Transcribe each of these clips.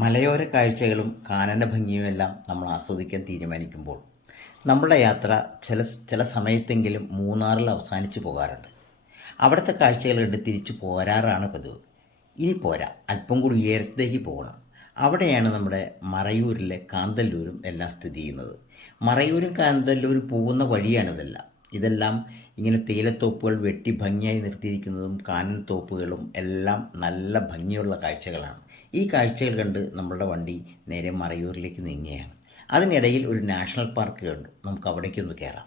മലയോര കാഴ്ചകളും കാനന ഭംഗിയുമെല്ലാം നമ്മൾ ആസ്വദിക്കാൻ തീരുമാനിക്കുമ്പോൾ നമ്മളുടെ യാത്ര ചില സമയത്തെങ്കിലും മൂന്നാറിൽ അവസാനിച്ച് പോകാറുണ്ട്. അവിടുത്തെ കാഴ്ചകൾ കണ്ട് തിരിച്ചു പോരാറാണ് പതിവ്. ഇനി പോരാ, അല്പം കൂടി ഉയരത്തേക്ക് പോകണം. അവിടെയാണ് നമ്മുടെ മറയൂരിലെ കാന്തല്ലൂരും എല്ലാം സ്ഥിതി ചെയ്യുന്നത്. മറയൂരും കാന്തല്ലൂരും പോകുന്ന വഴിയാണിതെല്ലാം. ഇതെല്ലാം ഇങ്ങനെ തേയിലത്തോപ്പുകൾ വെട്ടി ഭംഗിയായി നിർത്തിയിരിക്കുന്നതും കാനൻ തോപ്പുകളും എല്ലാം നല്ല ഭംഗിയുള്ള കാഴ്ചകളാണ്. ഈ കാഴ്ചകൾ കണ്ട് നമ്മളുടെ വണ്ടി നേരെ മറയൂരിലേക്ക് നീങ്ങുകയാണ്. അതിനിടയിൽ ഒരു നാഷണൽ പാർക്ക് കണ്ടു. നമുക്ക് അവിടേക്കൊന്ന് കയറാം.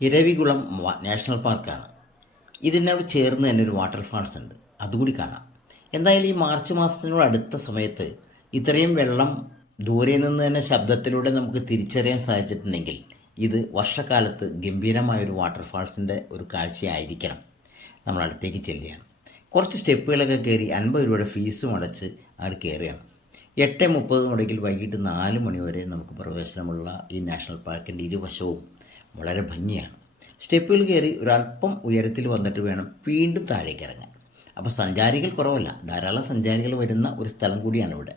ഇരവികുളം നാഷണൽ പാർക്കാണ്. ഇതിനോട് ചേർന്ന് തന്നെ ഒരു വാട്ടർഫാൾസ് ഉണ്ട്, അതുകൂടി കാണാം. എന്തായാലും ഈ മാർച്ച് മാസത്തിനോട് അടുത്ത സമയത്ത് ഇത്രയും വെള്ളം ദൂരെ നിന്ന് തന്നെ ശബ്ദത്തിലൂടെ നമുക്ക് തിരിച്ചറിയാൻ സാധിച്ചിട്ടുണ്ടെങ്കിൽ ഇത് വർഷക്കാലത്ത് ഗംഭീരമായൊരു വാട്ടർഫാൾസിൻ്റെ ഒരു കാഴ്ചയായിരിക്കണം. നമ്മൾ അടുത്തേക്ക് ചെല്ലുകയാണ്. കുറച്ച് സ്റ്റെപ്പുകളൊക്കെ കയറി 50 രൂപയുടെ ഫീസും അടച്ച് അവിടെ കയറുകയാണ്. 8:30 മുതൽ വൈകിട്ട് 4 മണി വരെ നമുക്ക് പ്രവേശനമുള്ള ഈ നാഷണൽ പാർക്കിൻ്റെ ഇരുവശവും വളരെ ഭംഗിയാണ്. സ്റ്റെപ്പുകൾ കയറി ഒരല്പം ഉയരത്തിൽ വന്നിട്ട് വേണം വീണ്ടും താഴേക്ക് ഇറങ്ങാൻ. അപ്പോൾ സഞ്ചാരികൾ കുറവല്ല, ധാരാളം സഞ്ചാരികൾ വരുന്ന ഒരു സ്ഥലം കൂടിയാണ് ഇവിടെ.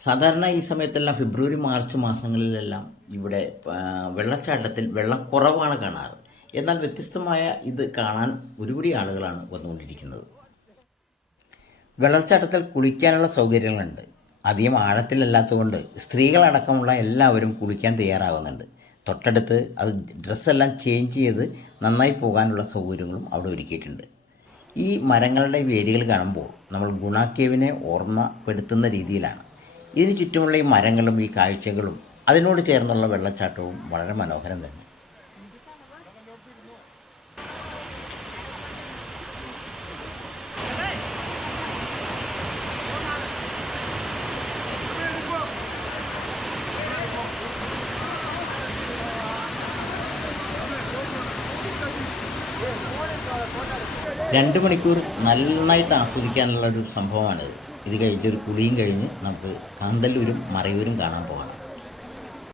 സാധാരണ ഈ സമയത്തെല്ലാം ഫെബ്രുവരി മാർച്ച് മാസങ്ങളിലെല്ലാം ഇവിടെ വെള്ളച്ചാട്ടത്തിൽ വെള്ളം കുറവാണ് കാണാറ്. എന്നാൽ വ്യത്യസ്തമായ ഇത് കാണാൻ ഒരുപിടി ആളുകളാണ് വന്നുകൊണ്ടിരിക്കുന്നത്. വെള്ളച്ചാട്ടത്തിൽ കുളിക്കാനുള്ള സൗകര്യങ്ങളുണ്ട്. അധികം ആഴത്തിലല്ലാത്തതുകൊണ്ട് സ്ത്രീകളടക്കമുള്ള എല്ലാവരും കുളിക്കാൻ തയ്യാറാകുന്നുണ്ട്. തൊട്ടടുത്ത് അത് ഡ്രസ്സെല്ലാം ചേഞ്ച് ചെയ്ത് നന്നായി പോകാനുള്ള സൗകര്യങ്ങളും അവിടെ ഒരുക്കിയിട്ടുണ്ട്. ഈ മരങ്ങളുടെ വേരുകൾ കാണുമ്പോൾ നമ്മൾ ഗുണ കേവിനെ ഓർമ്മപ്പെടുത്തുന്ന രീതിയിലാണ്. ഇതിന് ചുറ്റുമുള്ള ഈ മരങ്ങളും ഈ കാഴ്ചകളും അതിനോട് ചേർന്നുള്ള വെള്ളച്ചാട്ടവും വളരെ മനോഹരം തന്നെ. രണ്ട് മണിക്കൂർ നന്നായിട്ട് ആസ്വദിക്കാനുള്ള ഒരു സംഭവമാണിത്. ഇത് കഴിഞ്ഞൊരു കുളിയും കഴിഞ്ഞ് നമുക്ക് കാന്തല്ലൂരും മറയൂരും കാണാൻ പോകണം.